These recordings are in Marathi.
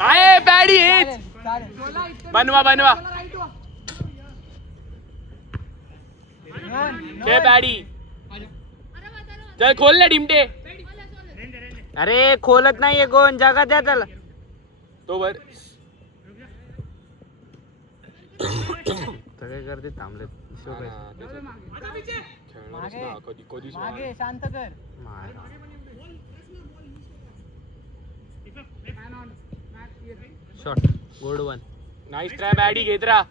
आहे बॅडी हेच बनवा ते बॅडी चल खोल ना डिमटे. अरे खोलत नाहीये कोण, जागा द्या त्याला. तो वर सगळे गर्दी थांबले. शांत कर. शॉट गोड वन. नाईस ट्राय बॅडी घेत राहा.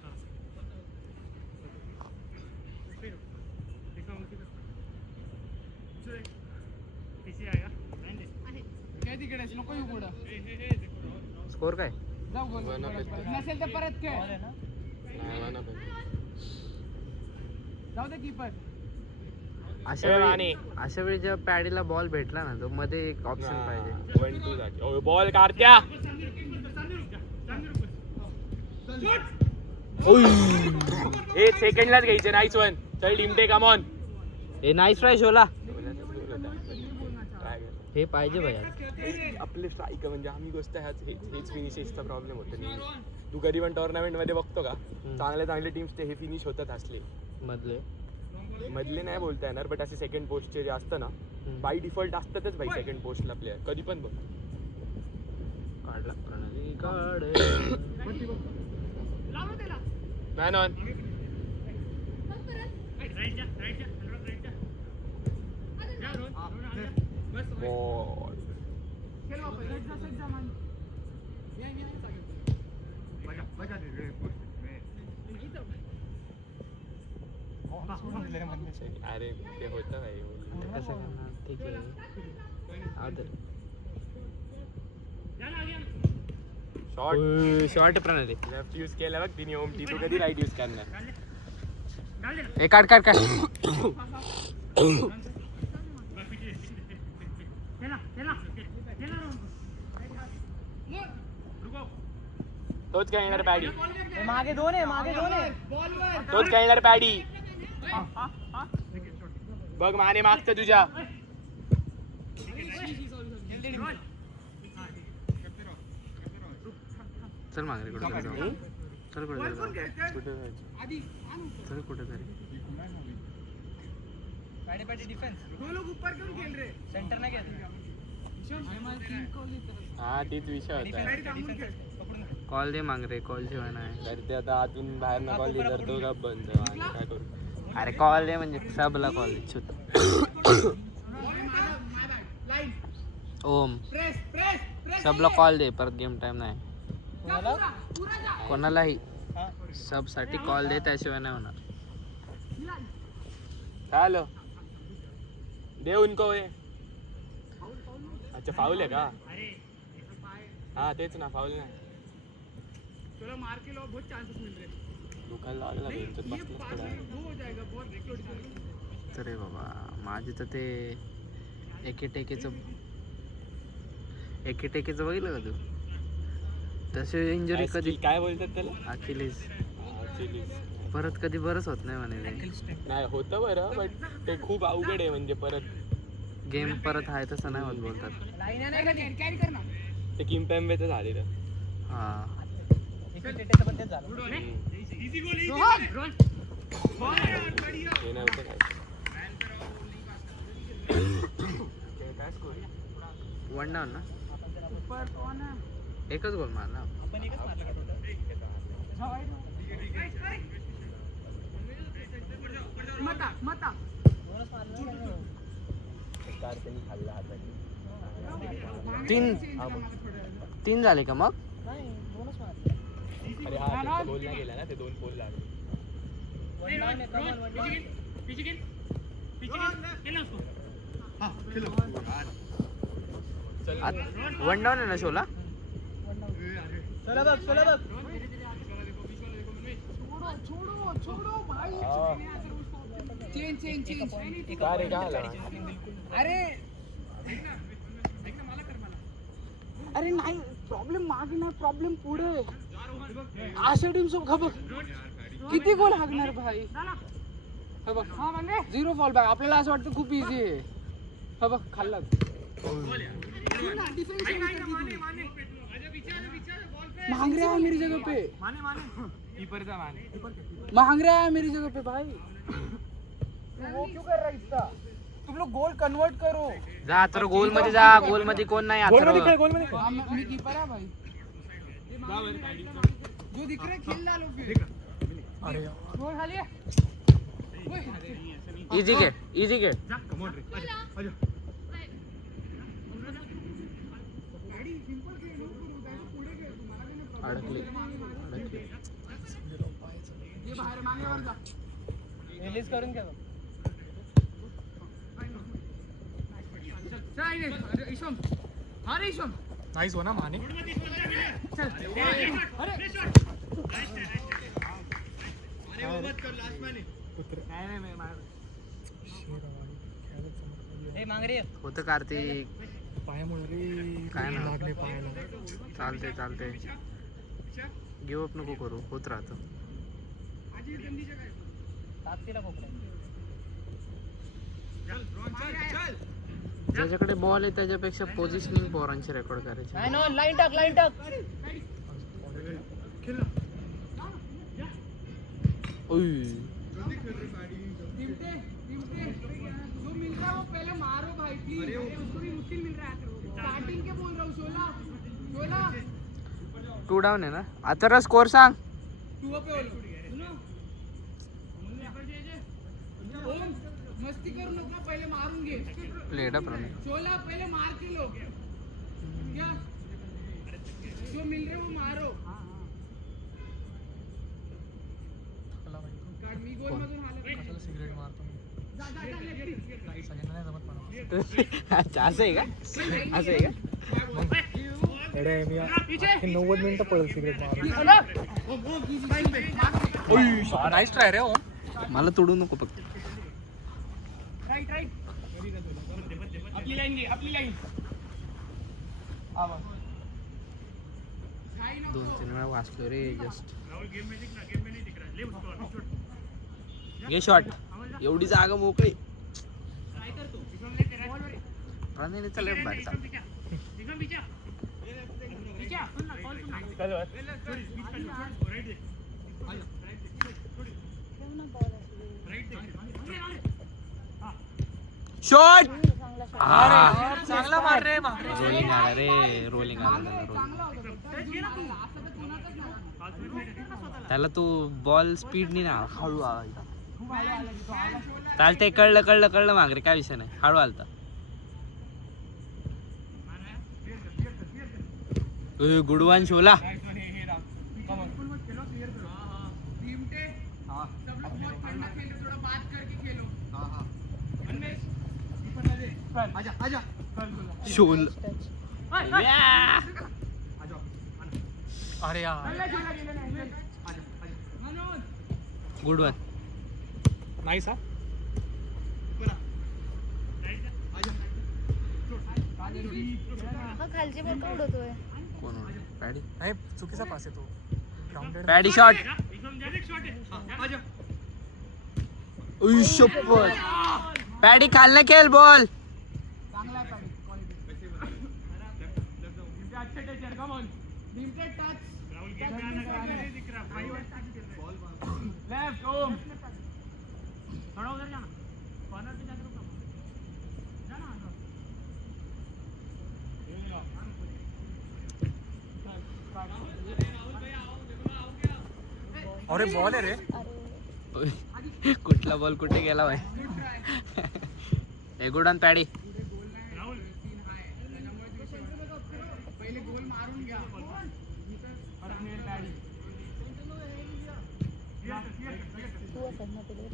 स्कोर काय नसेल तर परत खेळ. जाऊ दे कीपर. अशा वेळी जेव्हा पॅडीला बॉल भेटला ना, तो मध्ये एक ऑप्शन पाहिजे. 1-2 साठी बॉल काढत्या. ए सेकंडलाच घ्यायचे. Nice one. चल डिमटे come on. A nice try शोला. हे पाहिजे भैया. आपले स्ट्राईक म्हणजे आम्ही गोष्ट हेच फिनिशेसचा प्रॉब्लेम होतो नेहमी. तू कधी पण टुर्नामेंट मध्ये बघतो का, चांगले टीम्स ते हे फिनिश होतात असले मधले नाही बोलता येणार, बट असे सेकंड पोस्टचे जे असतं ना, बाय डिफॉल्ट असतातच भाई सेकंड पोस्टला प्लेअर. कधी पण बघ. काढला प्रणाली काढ. Man on. बॉल अरे ते होतं भाई. कसं करणार? ठीक आहे. शॉर्ट प्रणाली. लेफ्ट यूज केला बघ तिने ओमटी. तू कधी राईट यूज करणार? ए काढ. तोच खेळणार पॅडी. मागे दोन आहे. तोच खेळणार पॅडी. बघ माने मागतं तुझ्या. चल मागे कुठे जाऊ. चल कुठे तरी. डिफेंस. दो लोग ऊपर क्यों खेल रहे? सेंटर नाही खेल. हा तीच विषय होता. कॉल दे माग रे. कॉल शिवाय नाही. तर ते आता आतून बाहेर ना कॉल दे तर तो गप बंद. काय करू? अरे कॉल दे म्हणजे सबला कॉल दे. ओम सबला कॉल दे. परत गेम टाइम नाही कोणालाही. सब साठी कॉल दे, त्याशिवाय नाही होणार. चालो दे उनको ये. अच्छा फाउल है का? हाँ तेच ना फाउल ना. चलो मार के लो. बहुत चांसेस मिल रहे. दुखायला लागला रे. तर बसलाच पडा. हो जाएगा बहुत रिकॉर्ड. अरे बाबा माझी तर ते एकेटेकेचं बघितलं का तू? तसे इंजुरी कधी काय बोलतात त्याला? अखिलीस. परत कधी बरंच होत नाही म्हणे. नाही होतं बरं, बट ते खूप अवघड आहे. म्हणजे परत गेम परत आहे तसं नाही होत बोलतात. ते किम्पॅम्बे तर झाले. हा वन डाऊन ना. एकच गोल मारला. तीन झाले का मग? अरे हा गोल नाही गेला ना. ते 2 गोल लागले. वन डाऊन आहे ना शोला. अरे नाही प्रॉब्लेम मागे नाही, प्रॉब्लेम पुढे. अशा टीम सोबत खबर किती गोल हाकणार भाई. Zero fall back. आपल्याला असं वाटतं खूप इझी आहे. बघ खाल्ला. मांग रहा है मेरी जगह पे, कीपरचा मान मांग रहा है मेरी जगह पे भाई. वो क्यों कर रहा है इतना? तुम लोग गोल कन्वर्ट करो. जा तर गोल मध्ये जा, गोल मध्ये कोण नाही आता. हाँ, मैं कीपर है भाई. जो दिख रहा है खेल डालो फिर. अरे यार गोल खा लिया. इझी खेळ, इझी खेळ. अडकली. ये बाहेर मागे वर जा. रिलीज करून घ्या. चल ईशम. अरे ईशम. नाईस हो ना माने. चल. अरे होतं कार्तिक. पायामुळे काय ना लागले पायाला. चालते चालते. गिव अप नको करू, होत राहतं. ज्याच्याकडे बॉल आहे त्याच्यापेक्षा पोझिशनिंग पोरांची रेकॉर्ड करायची. लाईन टाक, लाईन टाक. उई. जो मिल रहा है वो पहले मारो भाई प्लीज. उसको भी मुश्किल मिल रहा है. स्टार्टिंग के बोल रहा हूँ. 16 टू डाऊन आहे ना आता. स्कोर सांग. 2 पे बोलो. ओम मस्ती करू नका, पहिले मारून घे. लेडा पण 16 पहले मार के लो. क्या जो मिल रहे वो मारो. मी गोल मधून आलो. सिगरेट मारतो जा जा जा लेफ्ट. सगळ्यांना नाही जमत मला. असं आहे का, असं आहे का. एवढे मी 90 मिनिटं पळेल सिगरेट मारून. नाईस ट्राय रे. हो मला तोडू नको फक्त. Right right. अपनी लाइन घे, अपनी लाइन. 2-3 वेळा वाचलो रे जस्ट. घे शॉट. एवढी जागा मोकळी. रणनीतीचा लेफ्ट बॅटचा. शॉट. चांगला मार रे. रोलिंग आला रे, रोलिंग आला. त्याला तू बॉल स्पीडनी ना हळू आला. चालते. कळलं कळलं कळलं मागरे, काय विषय नाही. हळू आलता. गुडवान शोला. शोल. अरे यार गुड वन. नाईस. हा हा खालची बॉल का उडवतोय? कोण पॅडी? नाही चुकीचा पास आहे तो. ग्राउंडेड. Paddy shot. पॅडी खाल्लं खेळ बॉल. चांगला आहे पाडी. अच्छे टचर. Come on. Limited touch. Left. ओम थोड़ा उधर जाना. कॉर्नर पे जाकर रुको. जाना. अरे बॉल आहे रे. कुठला बॉल कुठे गेला भाई. Good paddy. पहिले गोल मारून घ्या. तू असेल ना तुला.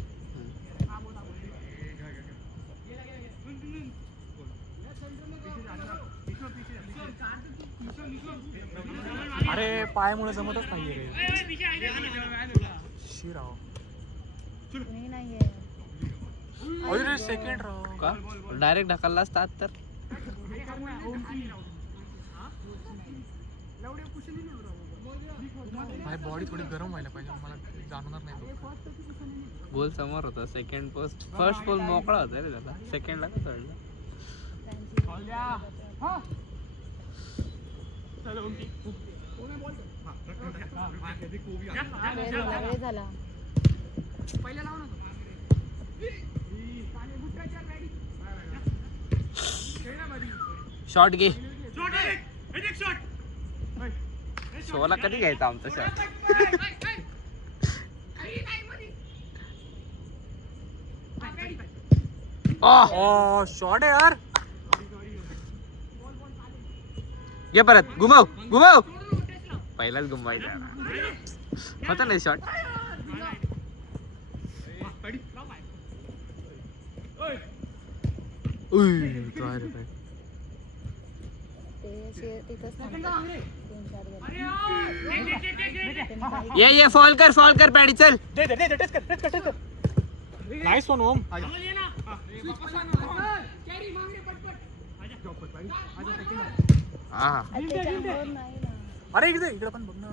अरे पायामुळे जमतच नाहीये रे. शिराव. कुणी नाहीये. अरे सेकंड राव. का डायरेक्ट ढकलला असतात तर. माझी बॉडी थोडी गरम व्हायला पाहिजे. मला जाणवणार नाही. गोल समोर होता. Second post. फर्स्ट पोल मोकळा होता रे त्याला. सेकंडला का थर्डला. वेळ झाला. शॉट घे. शोला कधी घ्यायचा आमचा शॉट? शॉट आहे यार. घे परत. घुमव घुमव. पहिलाच घुमवायचा होता नाही शॉट. ये फॉल कर पॅडी चल. Nice one Om. अरे इकडे पण बघ ना.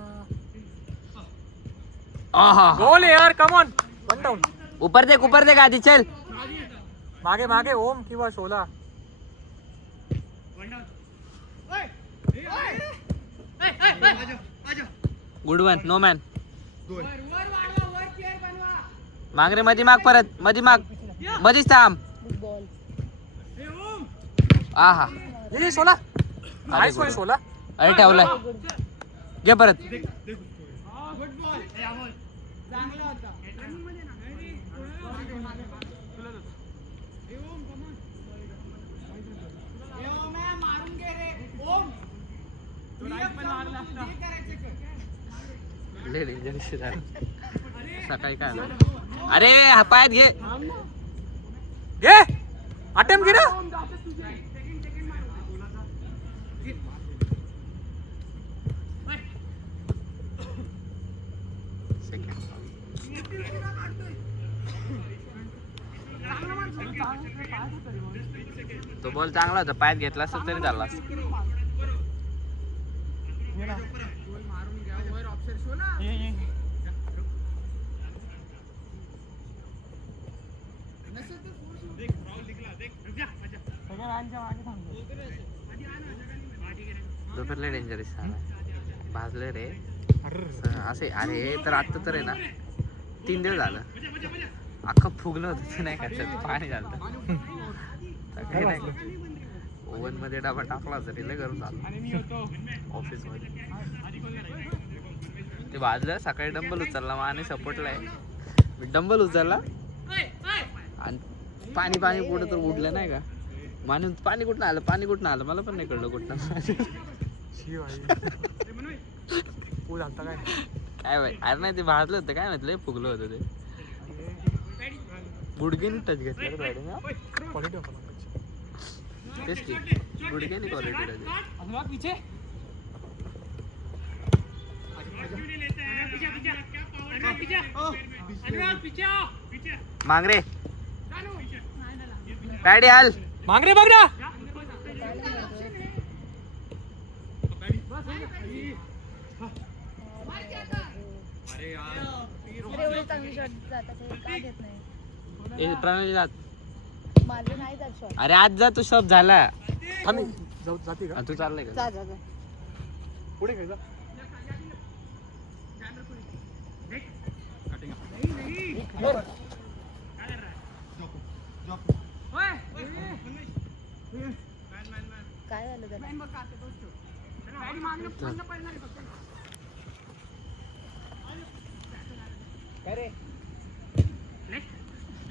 गोल आहे यार. Come on. One down. ऊपर देख आधी चल. मागे मागे ओम किंवा शोला. Good one. No man. माग रे. मधी माग परत. मधीच थांब. बॉल. आहा. ये शोला. नाईस वन शोला. अरे ठेवलाय. घे परत. सकाळी काय अरे हा पायात घे. अटेम्प्ट घे ना. तो बॉल चांगला होता. पायात घेतला असता तरी झाला असता. दोपरले डेंजरस भाजले रे असे. अरे तर आता तर आहे ना 3 दिवस झालं अख्खं फुगलं होतं. नाही का त्यात पाणी झालं. काही नाही. ओव्हन मध्ये डबा टाकला तरी लय गरम झालं ऑफिस मध्ये. ते भाजलं. सकाळी डंबल उचलला आणि सपोर्टलाय. मी डंबल उचलला आणि पाणी कुठं तर उडलं नाही का. माने पाणी कुठं आलं मला पण नाही कळलं कुठं. काय माहिती. अरे नाही ते भाजलं होतं. काय माहिती लय फुगलं होतं ते. गुडघ्याने टच घेतलं गाडीने. तेच की गुडघ्याने क्वालिटी. मांगरे पॅडी हाल. मांगरे बघ ना. अरे एवढे चांगले शॉट जातात हे का घेत नाही? प्रणाली जात. माझे नाही जात शॉट. अरे आज जा तू सब झाला. जाते का तू चाललाय का? जा पुढे घे जा. काय झालं त्याला?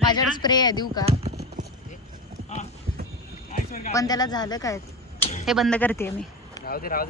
माझ्याकडे स्प्रे आहे देऊ का? पण त्याला झालं काय? हे बंद करते मी. राहू दे